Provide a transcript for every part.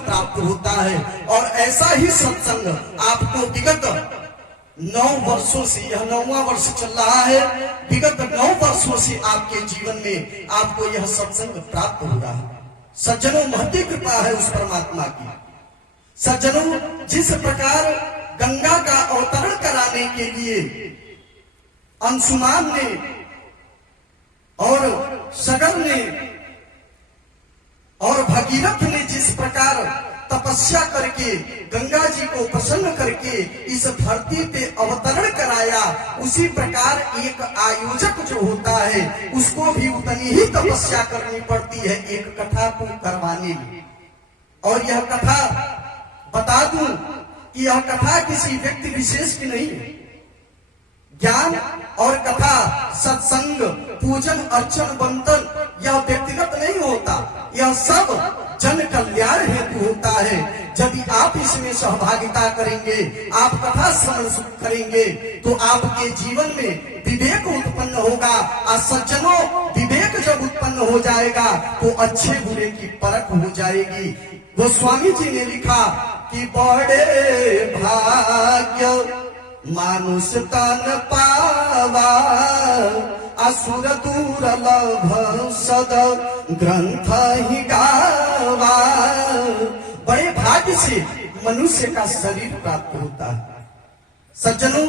प्राप्त होता है। और ऐसा ही सत्संग आपको विगत 9 वर्षों से, यह 9वां वर्ष चल रहा है, विगत 9 वर्षों से आपके जीवन में आपको यह सत्संग प्राप्त हो रहा है। सज्जनों, महती कृपा है उस परमात्मा की। सज्जनों, जिस प्रकार गंगा का अवतरण कराने के लिए अंशुमान ने और सगर ने और भगीरथ ने जिस प्रकार तपस्या करके गंगा जी को प्रसन्न करके इस धरती पे अवतरण कराया, उसी प्रकार एक आयोजक जो होता है उसको भी उतनी ही तपस्या करनी पड़ती है एक कथा को करवाने में। और यह कथा बता दूं कि यह कथा किसी व्यक्ति विशेष की नहीं है। ज्ञान और कथा, सत्संग, पूजन अर्चन बंधन यह व्यक्तिगत नहीं होता, यह सब जन कल्याण हेतु होता है। यदि आप इसमें सहभागिता करेंगे, आप कथा श्रवण करेंगे, तो आपके जीवन में विवेक उत्पन्न होगा। और सज्जनों, विवेक जब उत्पन्न हो जाएगा तो अच्छे बुरे की परख हो जाएगी। गोस्वामी जी ने लिखा कि बड़े भाग्य मानुष तन पावा, असुर दुर्लभ सद ग्रंथ ही गावा। बड़े भाग्य से मनुष्य का शरीर प्राप्त होता है। सज्जनों,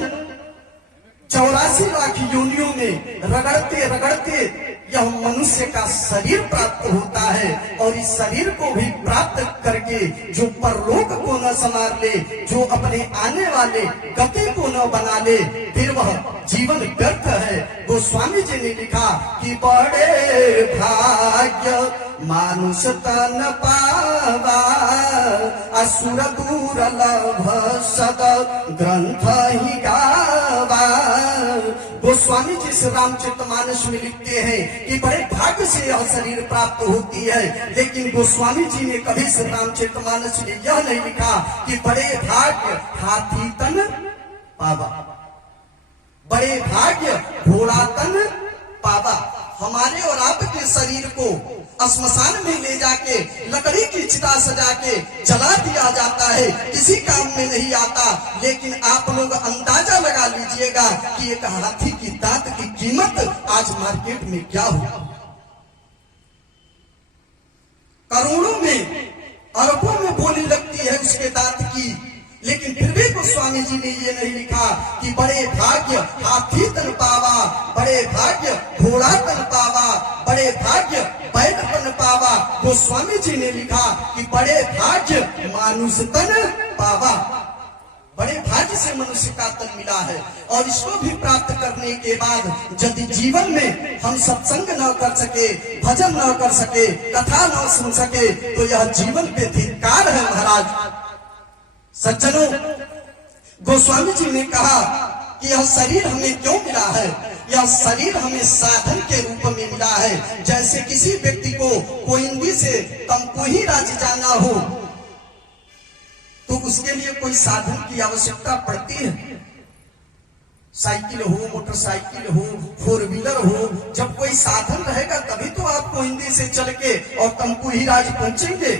84 लाख योनियों में रगड़ते रगड़ते यह मनुष्य का शरीर प्राप्त होता है। और इस शरीर को भी प्राप्त करके जो परलोक को न संवार ले, जो अपने आने वाले गति को न बना ले, फिर वह जीवन व्यर्थ है। गोस्वामी जी ने लिखा कि बड़े भाग्य मानुष तन पावा, असुर दुर्लभ सद ग्रंथ ही गावा। गोस्वामी जी से रामचरितमानस में लिखते हैं कि बड़े भाग्य से यह शरीर प्राप्त होती है। लेकिन गोस्वामी जी ने कभी से रामचरितमानस में यह नहीं लिखा कि बड़े भाग्य हाथी तन पावा, बड़े भाग्य घोड़ा तन पावा। हमारे और आपके शरीर को श्मशान में ले जाके लकड़ी की चिता सजा के जला दिया जाता है, किसी काम में नहीं आता। लेकिन आप लोग अंदाजा लगा लीजिएगा कि एक हाथी की दांत की कीमत आज मार्केट में क्या हो। करोड़ों में, अरबों में बोली लगती है उसके दांत की। लेकिन फिर भी गोस्वामी जी ने ये नहीं लिखा कि बड़े भाग्य हाथी तन पावा, बड़े भाग्य घोड़ा तन पावा, बड़े भाग्य बैल तन पावा। गोस्वामी जी ने लिखा कि बड़े भाग्य मानुष तन पावा। बड़े भाग्य से मनुष्य का तन मिला है। और इसको भी प्राप्त करने के बाद यदि जीवन में हम सत्संग न कर सके, भजन न कर सके, कथा न सुन सके, तो यह जीवन पे धिक्कार है महाराज। सज्जनों, गोस्वामी जी ने कहा कि यह शरीर हमें क्यों मिला है? यह शरीर हमें साधन के रूप में मिला है। जैसे किसी व्यक्ति को कोइंदी से तमकुही राज्य जाना हो तो उसके लिए कोई साधन की आवश्यकता पड़ती है। साइकिल हो, मोटरसाइकिल हो, 4 व्हीलर हो, जब कोई साधन रहेगा तभी तो आप कोइंदी से चल के और तमकुही राज्य पहुंचेंगे।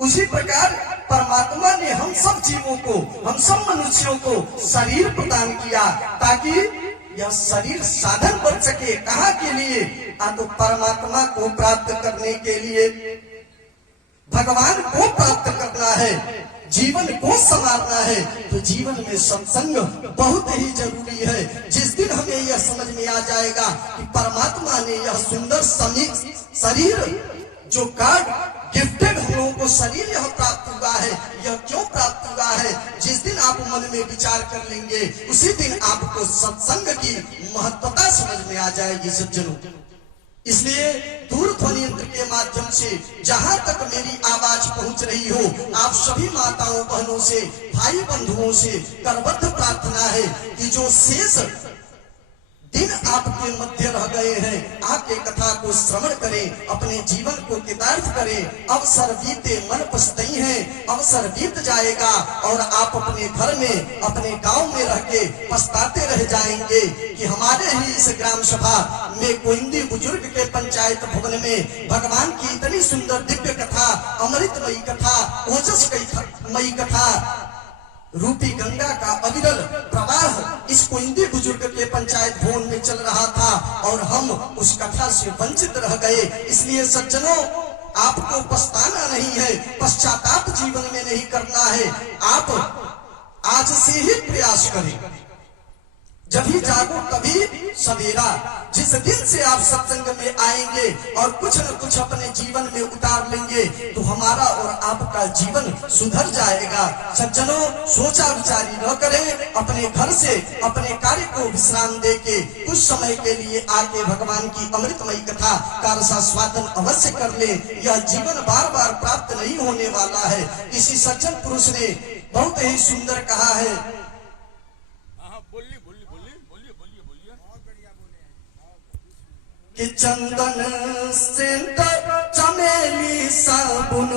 उसी प्रकार परमात्मा ने हम सब जीवों को, हम सब मनुष्यों को शरीर प्रदान किया ताकि यह शरीर साधन बन सके। कहाँ के लिए? तो परमात्मा को प्राप्त करने के लिए, भगवान को प्राप्त करना है, जीवन को संवारना है। तो जीवन में सत्संग बहुत ही जरूरी है। जिस दिन हमें यह समझ में आ जाएगा कि परमात्मा ने यह सुंदर शरीर जो गॉड गिफ्टेड हम लोगों को शरीर यह प्राप्त हुआ है, यह क्यों प्राप्त हुआ है, जिस दिन आप मन में विचार कर लेंगे उसी दिन आपको सत्संग की महत्वता समझ में आ जाएगी। सज्जनों, इसलिए दूरध्वनि यंत्र के माध्यम से जहां तक मेरी आवाज पहुंच रही हो, आप सभी माताओं बहनों से, भाई बंधुओं से करबद्ध प्रार्थना है कि जो शेष दिन आपके मध्य रह गए हैं, आके कथा को श्रवण करें, अपने जीवन को कृतार्थ करें। अवसर बीते मन पछताई है, हैं अवसर बीत जाएगा और आप अपने घर में अपने गांव में रह के पछताते रह जाएंगे कि हमारे ही इस ग्राम सभा में कोइंदी बुजुर्ग के पंचायत भवन में भगवान की इतनी सुंदर दिव्य कथा, अमृतमयी कथा, ओजस्मयी कथा, रूपी गंगा का अविरल प्रवाह इस कोइंदी बुजुर्ग के पंचायत भवन में चल रहा था और हम उस कथा से वंचित रह गए। इसलिए सज्जनों, आपको पछताना नहीं है, पश्चाताप जीवन में नहीं करना है। आप आज से ही प्रयास करें, जब ही जागो तभी सवेरा। जिस दिन से आप सत्संग में आएंगे और कुछ न कुछ अपने जीवन में उतार लेंगे तो हमारा और आपका जीवन सुधर जाएगा। सज्जनों, सोचा विचारी न करें, अपने घर से अपने कार्य को विश्राम देके कुछ समय के लिए आके भगवान की अमृतमयी कथा का रसास्वादन अवश्य कर ले। यह जीवन बार बार प्राप्त नहीं होने वाला है। किसी सज्जन पुरुष ने बहुत ही सुंदर कहा है कि चंदन सेंट चमेली साबुन